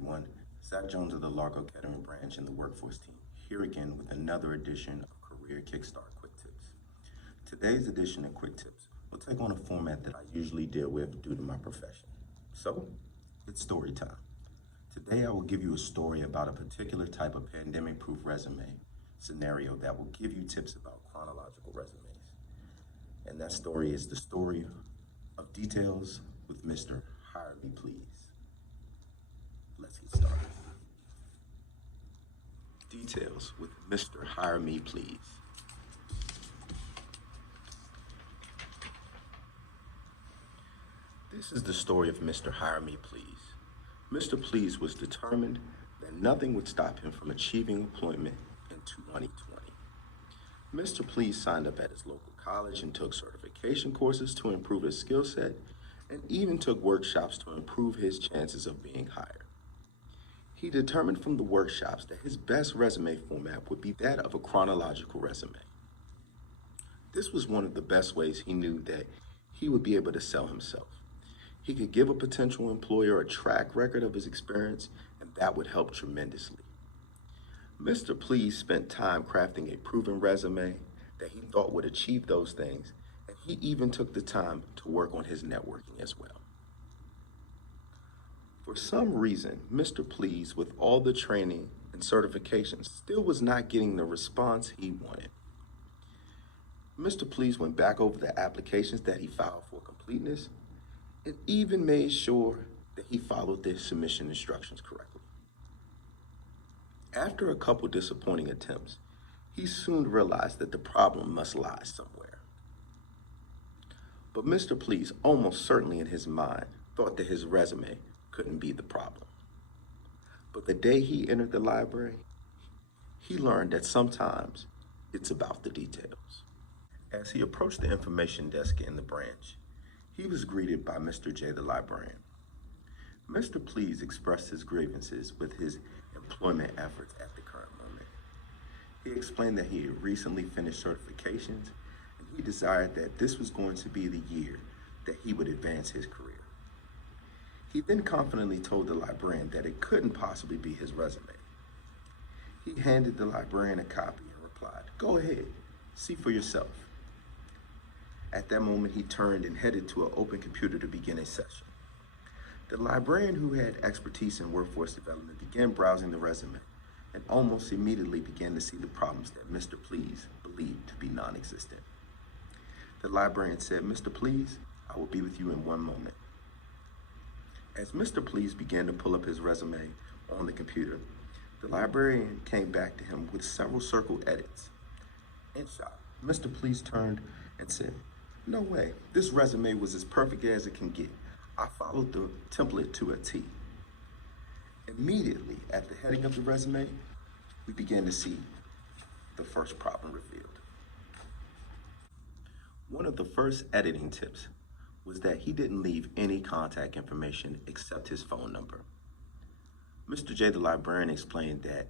everyone. Zach Jones of the Largo Kettering branch and the workforce team, here again with another edition of Career Kickstart Quick Tips. Today's edition of Quick Tips will take on a format that I usually deal with due to my profession. So, it's story time. Today I will give you a story about a particular type of pandemic-proof resume scenario that will give you tips about chronological resumes. And that story is the story of details with Mr. Hire Me Please. Let's get started. Details with Mr. Hire Me Please. This is the story of Mr. Hire Me Please. Mr. Please was determined that nothing would stop him from achieving employment in 2020. Mr. Please signed up at his local college and took certification courses to improve his skill set and even took workshops to improve his chances of being hired. He determined from the workshops that his best resume format would be that of a chronological resume. This was one of the best ways he knew that he would be able to sell himself. He could give a potential employer a track record of his experience, and that would help tremendously. Mr. Please spent time crafting a proven resume that he thought would achieve those things, and he even took the time to work on his networking as well. For some reason, Mr. Please, with all the training and certifications, still was not getting the response he wanted. Mr. Please went back over the applications that he filed for completeness and even made sure that he followed the submission instructions correctly. After a couple disappointing attempts, he soon realized that the problem must lie somewhere. But Mr. Please, almost certainly in his mind, thought that his resume couldn't be the problem. But the day he entered the library, he learned that sometimes it's about the details. As he approached the information desk in the branch, he was greeted by Mr. J, the librarian. Mr. Please expressed his grievances with his employment efforts at the current moment. He explained that he had recently finished certifications and he desired that this was going to be the year that he would advance his career. He then confidently told the librarian that it couldn't possibly be his resume. He handed the librarian a copy and replied, "Go ahead, see for yourself." At that moment, he turned and headed to an open computer to begin a session. The librarian, who had expertise in workforce development, began browsing the resume and almost immediately began to see the problems that Mr. Please believed to be non-existent. The librarian said, "Mr. Please, I will be with you in one moment." As Mr. Please began to pull up his resume on the computer, the librarian came back to him with several circle edits. In shock, Mr. Please turned and said, "No way, this resume was as perfect as it can get. I followed the template to a T." Immediately at the heading of the resume, we began to see the first problem revealed. One of the first editing tips was that he didn't leave any contact information except his phone number. Mr. J, the librarian, explained that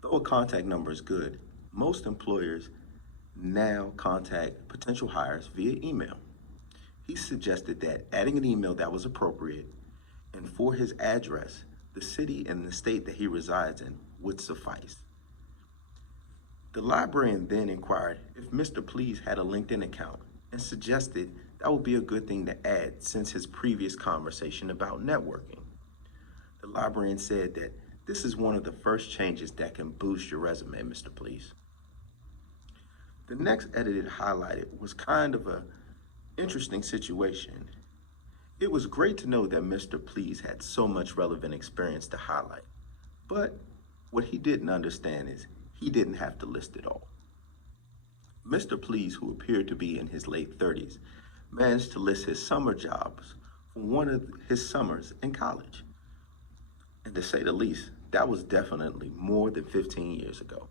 though a contact number is good, most employers now contact potential hires via email. He suggested that adding an email that was appropriate and for his address, the city and the state that he resides in would suffice. The librarian then inquired if Mr. Please had a LinkedIn account and suggested that would be a good thing to add since his previous conversation about networking. The librarian said that this is one of the first changes that can boost your resume, Mr. Please. The next edit it highlighted was kind of an interesting situation. It was great to know that Mr. Please had so much relevant experience to highlight, but what he didn't understand is he didn't have to list it all. Mr. Please, who appeared to be in his late 30s, managed to list his summer jobs from one of his summers in college. And to say the least, that was definitely more than 15 years ago.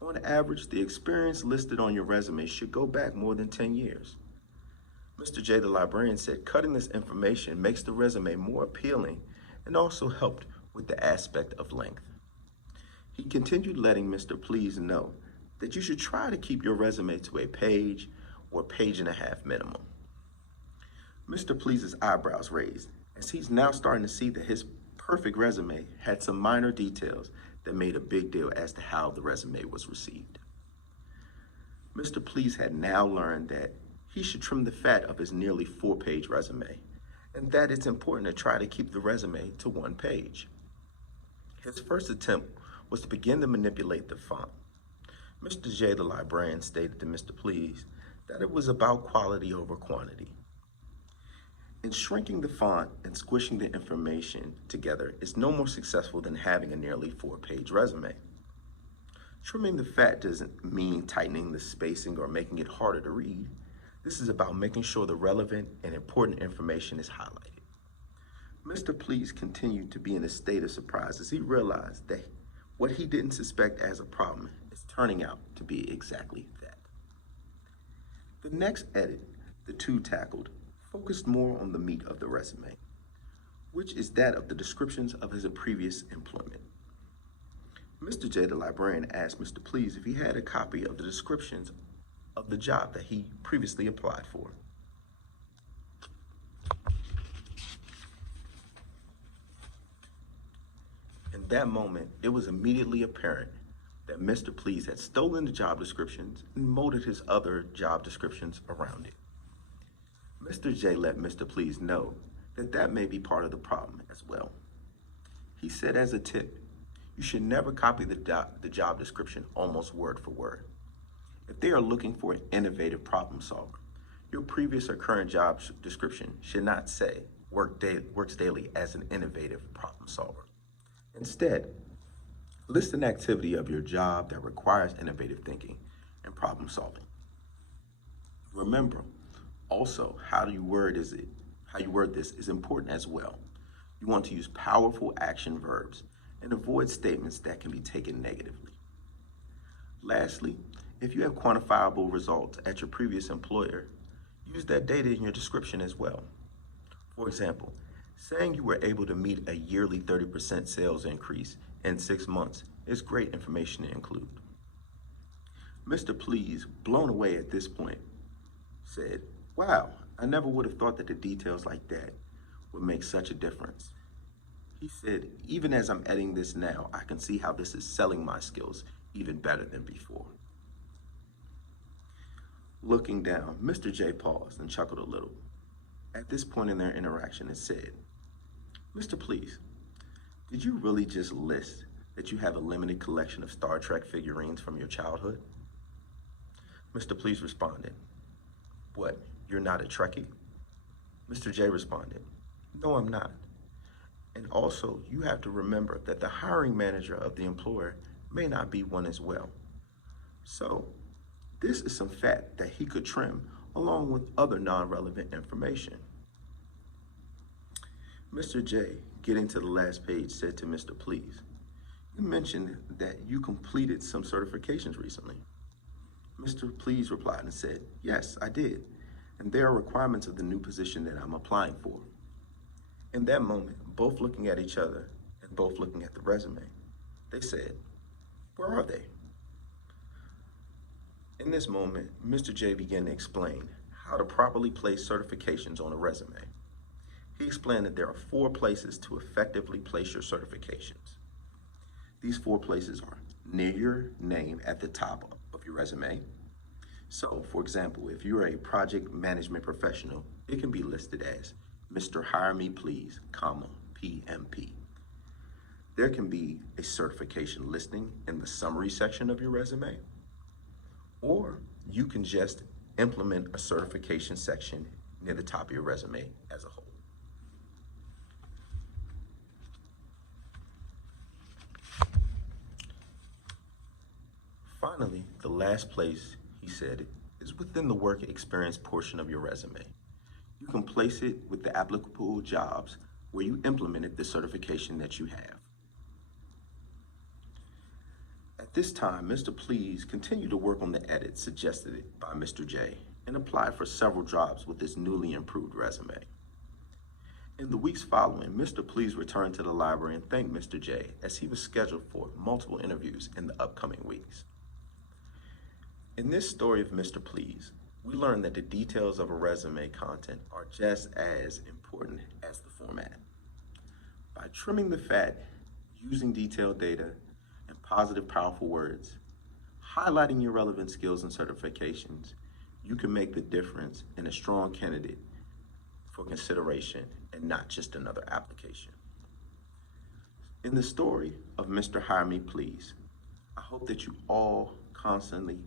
On average, the experience listed on your resume should go back more than 10 years. Mr. J, the librarian, said cutting this information makes the resume more appealing and also helped with the aspect of length. He continued letting Mr. Please know that you should try to keep your resume to a page or page and a half minimum. Mr. Please's eyebrows raised as he's now starting to see that his perfect resume had some minor details that made a big deal as to how the resume was received. Mr. Please had now learned that he should trim the fat of his nearly 4-page resume, and that it's important to try to keep the resume to 1 page. His first attempt was to begin to manipulate the font. Mr. J, the librarian, stated to Mr. Please that it was about quality over quantity. And shrinking the font and squishing the information together is no more successful than having a nearly 4-page resume. Trimming the fat doesn't mean tightening the spacing or making it harder to read. This is about making sure the relevant and important information is highlighted. Mr. Please continued to be in a state of surprise as he realized that what he didn't suspect as a problem is turning out to be exactly that. The next edit the two tackled focused more on the meat of the resume, which is that of the descriptions of his previous employment. Mr. J, the librarian, asked Mr. Please if he had a copy of the descriptions of the job that he previously applied for. In that moment, it was immediately apparent that Mr. Please had stolen the job descriptions and molded his other job descriptions around it. Mr. J let Mr. Please know that that may be part of the problem as well. He said as a tip, you should never copy the job description almost word for word. If they are looking for an innovative problem solver, your previous or current job description should not say works daily as an innovative problem solver. Instead, list an activity of your job that requires innovative thinking and problem solving. Remember, also, how you word this is important as well. You want to use powerful action verbs and avoid statements that can be taken negatively. Lastly, if you have quantifiable results at your previous employer, use that data in your description as well. For example, saying you were able to meet a yearly 30% sales increase in 6 months is great information to include. Mr. Please, blown away at this point, said, "Wow, I never would have thought that the details like that would make such a difference." He said, "Even as I'm editing this now, I can see how this is selling my skills even better than before." Looking down, Mr. J paused and chuckled a little at this point in their interaction and said, "Mr. Please, did you really just list that you have a limited collection of Star Trek figurines from your childhood?" Mr. Please responded, "What, you're not a Trekkie?" Mr. J responded, "No, I'm not. And also, you have to remember that the hiring manager of the employer may not be one as well. So, this is some fat that he could trim along with other non-relevant information." Mr. J, getting to the last page, said to Mr. Please, "You mentioned that you completed some certifications recently." Mr. Please replied and said, "Yes, I did, and there are requirements of the new position that I'm applying for." In that moment, both looking at each other and both looking at the resume, they said, "Where are they?" In this moment, Mr. J began to explain how to properly place certifications on a resume. He explained that there are 4 places to effectively place your certifications. These 4 places are near your name at the top of your resume. So, for example, if you're a project management professional, it can be listed as Mr. Hire Me Please, PMP. There can be a certification listing in the summary section of your resume, or you can just implement a certification section near the top of your resume as a whole. Finally, the last place, he said, is within the work experience portion of your resume. You can place it with the applicable jobs where you implemented the certification that you have. At this time, Mr. Please continued to work on the edits suggested by Mr. J and applied for several jobs with his newly improved resume. In the weeks following, Mr. Please returned to the library and thanked Mr. J as he was scheduled for multiple interviews in the upcoming weeks. In this story of Mr. Please, we learned that the details of a resume content are just as important as the format. By trimming the fat, using detailed data and positive, powerful words, highlighting your relevant skills and certifications, you can make the difference in a strong candidate for consideration and not just another application. In the story of Mr. Hire Me Please, I hope that you all constantly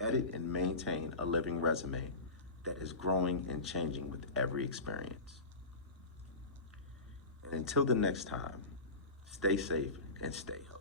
edit and maintain a living resume that is growing and changing with every experience. And until the next time, stay safe and stay healthy.